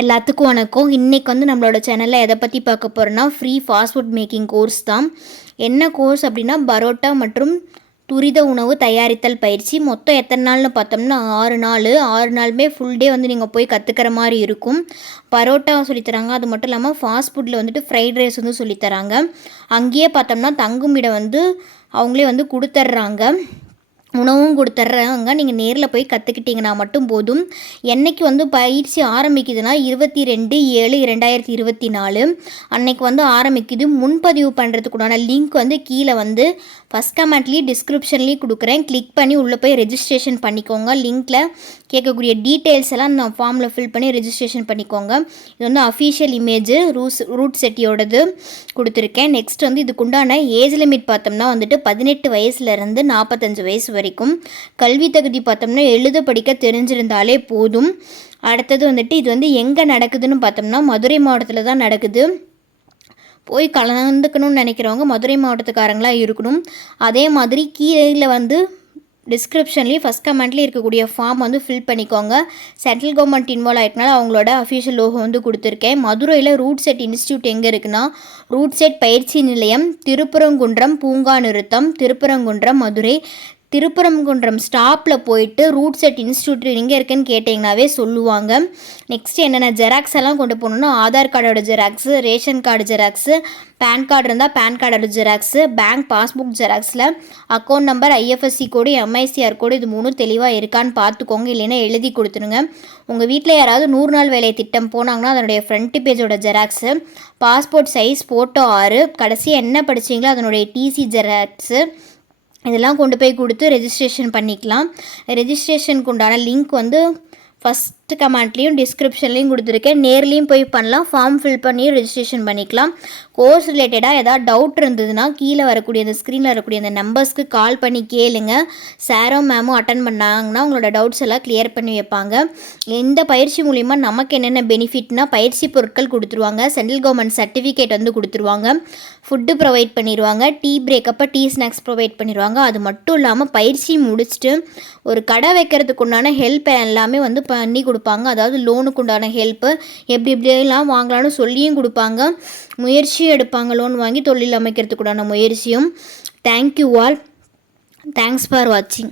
எல்லாத்துக்கும் வணக்கம். இன்றைக்கி வந்து நம்மளோட சேனலில் எதை பற்றி பார்க்க போகிறோன்னா free fast food making course தான். என்ன கோர்ஸ் அப்படின்னா பரோட்டா மற்றும் துரித உணவு தயாரித்தல் பயிற்சி. மொத்தம் எத்தனை நாள்னு பார்த்தோம்னா ஆறு நாள். ஆறு நாளுமே ஃபுல் டே வந்து நீங்கள் போய் கற்றுக்கிற மாதிரி இருக்கும். பரோட்டா சொல்லித்தராங்க அது மட்டும் இல்லாமல் ஃபாஸ்ட் ஃபுட்டில் வந்துட்டு ஃப்ரைட் ரைஸ் வந்து சொல்லித்தராங்க அங்கேயே பார்த்தோம்னா தங்குமிடம் வந்து அவங்களே வந்து கொடுத்துட்றாங்க உணவும் கொடுத்துட்றாங்க நீங்கள் நேரில் போய் கற்றுக்கிட்டிங்கன்னா மட்டும் போதும். என்றைக்கு வந்து பயிற்சி ஆரம்பிக்குதுன்னா இருபத்தி ரெண்டு ஏழு இரண்டாயிரத்தி இருபத்தி நாலு. அன்னைக்கு வந்து ஆரம்பிக்குது. முன்பதிவு பண்ணுறதுக்குண்டான லிங்க் வந்து கீழே வந்து ஃபஸ்ட் கமெண்ட்லேயும் டிஸ்கிரிப்ஷன்லேயும் கொடுக்குறேன். கிளிக் பண்ணி உள்ளே போய் ரெஜிஸ்ட்ரேஷன் பண்ணிக்கோங்க. லிங்க்கில் கேட்கக்கூடிய டீட்டெயில்ஸ் எல்லாம் நான் ஃபார்மில் ஃபில் பண்ணி ரெஜிஸ்ட்ரேஷன் பண்ணிக்கோங்க. இது வந்து அஃபீஷியல் இமேஜ் ரூஸ் ரூட் செட்டியோடது கொடுத்துருக்கேன். நெக்ஸ்ட் வந்து இதுக்குண்டான ஏஜ் லிமிட் பார்த்தோம்னா வந்துட்டு பதினெட்டு வயசுலேருந்து நாற்பத்தஞ்சு வயசு வரைக்கும் கல்வி தகுதி பார்த்தோம்னா எழுத படிக்க தெரிஞ்சிருந்தாலே போதும். அடுத்தது வந்துட்டு இது வந்து எங்கே நடக்குதுன்னு பார்த்தோம்னா மதுரை மாவட்டத்தில் தான் நடக்குது. போய் கலந்துக்கணும்னு நினைக்கிறவங்க மதுரை மாவட்டத்துக்காரங்களாக இருக்கணும். அதே மாதிரி கீழே வந்து டிஸ்கிரிப்ஷன்லேயும் ஃபஸ்ட் கமெண்ட்லேயும் இருக்கக்கூடிய ஃபார்ம் வந்து ஃபில் பண்ணிக்கோங்க. சென்ட்ரல் கவர்மெண்ட் இன்வால்வ் ஆகிட்டனால அவங்களோட அஃபிஷியல் லோகோ வந்து கொடுத்துருக்கேன். மதுரையில் ரூட் செட் இன்ஸ்டியூட் எங்கே இருக்குன்னா ரூட் செட் பயிற்சி நிலையம் திருப்பரங்குன்றம் பூங்கா நிறுத்தம் திருப்பரங்குன்றம் மதுரை. திருப்பரங்குன்றம் ஸ்டாப்பில் போயிட்டு ரூட் செட் இன்ஸ்டியூட் எங்கே இருக்குன்னு கேட்டிங்கனாவே சொல்லுவாங்க. நெக்ஸ்ட் என்னென்ன ஜெராக்ஸ் எல்லாம் கொண்டு போகணுன்னா ஆதார் கார்டோட xerox ration card xerox PAN card இருந்தால் பேன் கார்டோட xerox bank passbook ஜெராக்ஸில் account number IFSC code MICR code இது மூணும் தெளிவாக இருக்கான்னு பார்த்துக்கோங்க இல்லைன்னா எழுதி கொடுத்துருங்க. உங்கள் வீட்டில் யாராவது நூறு நாள் வேலை திட்டம் போனாங்கன்னா அதனுடைய ஃப்ரண்ட் பேஜோட ஜெராக்ஸு பாஸ்போர்ட் சைஸ் ஃபோட்டோ ஆறு கடைசியாக என்ன படிச்சிங்களோ அதனுடைய டிசி ஜெராக்ஸு இதெல்லாம் கொண்டு போய் கொடுத்து ரெஜிஸ்ட்ரேஷன் பண்ணிக்கலாம். ரெஜிஸ்ட்ரேஷனுக்கு உண்டான லிங்க் வந்து ஃபஸ்ட் ஃபஸ்ட்டு கமெண்ட்லேயும் டிஸ்கிரிப்ஷன்லேயும் கொடுத்துருக்கேன். நேர்லேயும் போய் பண்ணலாம். ஃபார்ம் ஃபில் பண்ணி ரெஜிஸ்ட்ரேஷன் பண்ணிக்கலாம். கோர்ஸ் ரிலேட்டடாக ஏதாவது டவுட் இருந்ததுன்னா கீழே வரக்கூடிய அந்த ஸ்க்ரீனில் வரக்கூடிய அந்த நம்பர்ஸ்க்கு கால் பண்ணி கேளுங்க. சாரும் மேமும் அட்டன் பண்ணாங்கன்னா உங்களோட டவுட்ஸ் எல்லாம் கிளியர் பண்ணி வைப்பாங்க. இந்த பயிற்சி மூலிமா நமக்கு என்னென்ன பெனிஃபிட்னா பயிற்சி பொருட்கள் கொடுத்துருவாங்க. சென்ட்ரல் கவர்மெண்ட் சர்டிஃபிகேட் வந்து கொடுத்துருவாங்க. ஃபுட்டு ப்ரொவைட் பண்ணிடுவாங்க டீ பிரேக் அப்போ டீ ஸ்நாக்ஸ் ப்ரொவைட் பண்ணிடுவாங்க அது மட்டும் இல்லாமல் பயிற்சி முடிச்சுட்டு ஒரு கடை வைக்கிறதுக்கு உண்டான ஹெல்ப் எல்லாமே வந்து பண்ணி கொடு கொடுப்பாங்க. அதாவது லோனுக்கு உண்டான ஹெல்ப்பு எப்படி எப்படியெல்லாம் வாங்கலாம்னு சொல்லியும் கொடுப்பாங்க. முயற்சியும் எடுப்பாங்க லோன் வாங்கி தொழில் அமைக்கிறதுக்குண்டான முயற்சியும். தேங்க்யூ ஆல் தேங்க்ஸ் ஃபார் வாட்சிங்